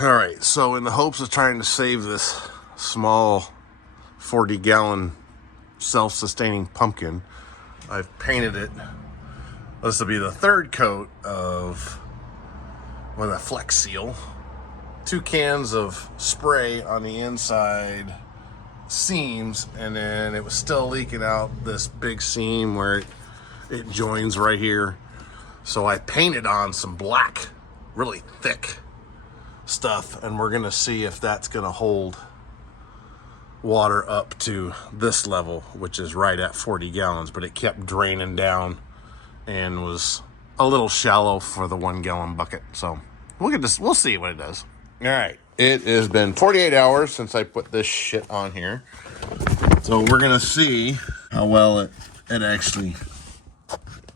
All right, so in the hopes of trying to save this small 40-gallon self-sustaining pumpkin, I've painted it. This will be the third coat of a Flex Seal. 2 cans of spray on the inside seams, and then it was still leaking out this big seam where it joins right here. So I painted on some black, really thick stuff, and we're gonna see if that's gonna hold water up to this level, which is right at 40 gallons, but it kept draining down and was a little shallow for the 1 gallon bucket. So we'll see what it does. All right, it has been 48 hours since I put this shit on here, so we're gonna see how well it actually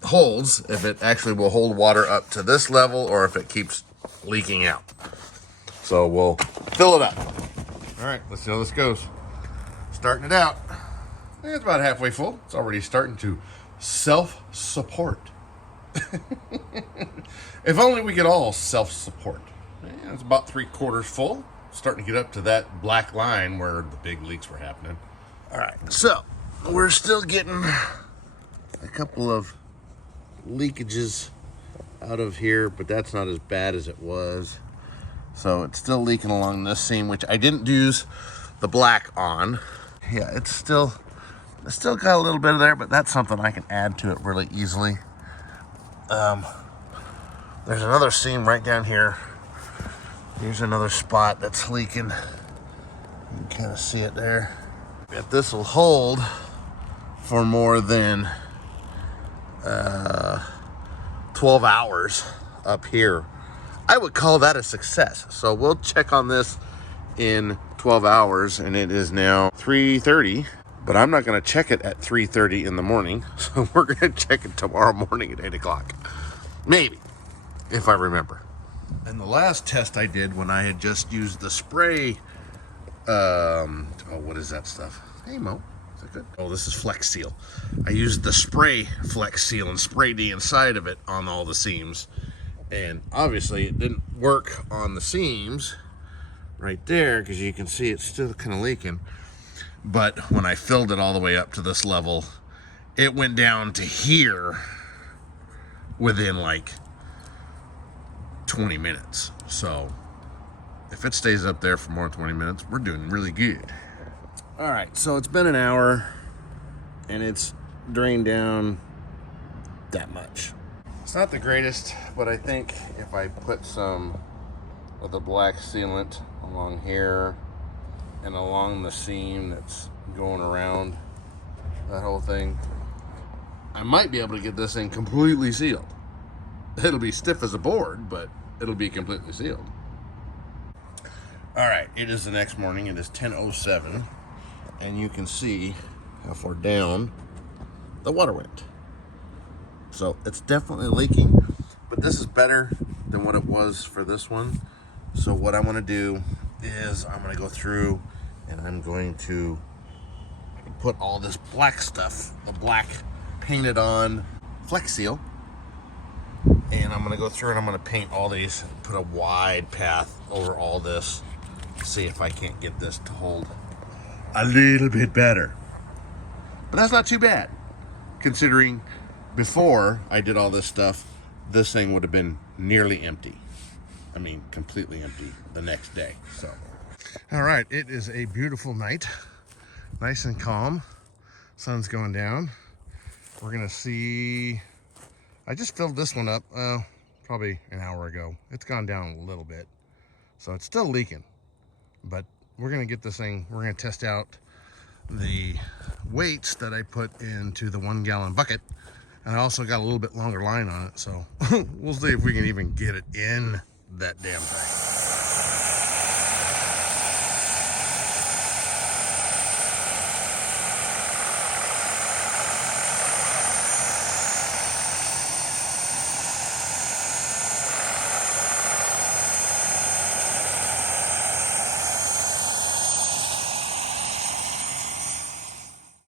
holds, if it actually will hold water up to this level or if it keeps leaking out. So we'll fill it up. All right, let's see how this goes. Starting it out. It's about halfway full. It's already starting to self-support. If only we could all self-support. Yeah, it's about 3/4 full. Starting to get up to that black line where the big leaks were happening. All right, so we're still getting a couple of leakages out of here, but that's not as bad as it was. So it's still leaking along this seam, which I didn't use the black on. Yeah, it's still got a little bit of there, but that's something I can add to it really easily. There's another seam right down here. Here's another spot that's leaking. You can kind of see it there. If this will hold for more than 12 hours up here, I would call that a success. So we'll check on this in 12 hours, and it is now 3:30, but I'm not gonna check it at 3:30 in the morning. So we're gonna check it tomorrow morning at 8 o'clock. Maybe, if I remember. And the last test I did when I had just used the spray, what is that stuff? Hey Mo, is that good? Oh, this is Flex Seal. I used the spray Flex Seal and sprayed the inside of it on all the seams. And obviously it didn't work on the seams right there, because you can see it's still kind of leaking. But when I filled it all the way up to this level, it went down to here within like 20 minutes. So if it stays up there for more than 20 minutes, we're doing really good. All right, so it's been an hour and it's drained down that much. It's not the greatest, but I think if I put some of the black sealant along here and along the seam that's going around that whole thing, I might be able to get this thing completely sealed. It'll be stiff as a board, but it'll be completely sealed. All right, it is the next morning. It is 10:07, and you can see how far down the water went. So it's definitely leaking, but this is better than what it was for this one. So what I want to do is I'm going to go through and I'm going to put all this black stuff, the black painted on Flex Seal, and I'm going to go through and I'm going to paint all these, put a wide path over all this, see if I can't get this to hold a little bit better. But that's not too bad, considering before I did all this stuff, this thing would have been nearly empty. I mean, completely empty the next day. So, all right, it is a beautiful night, nice and calm. Sun's going down. We're gonna see. I just filled this one up probably an hour ago. It's gone down a little bit, so it's still leaking. But we're gonna get this thing. We're gonna test out the weights that I put into the 1 gallon bucket. And I also got a little bit longer line on it, so we'll see if we can even get it in that damn thing.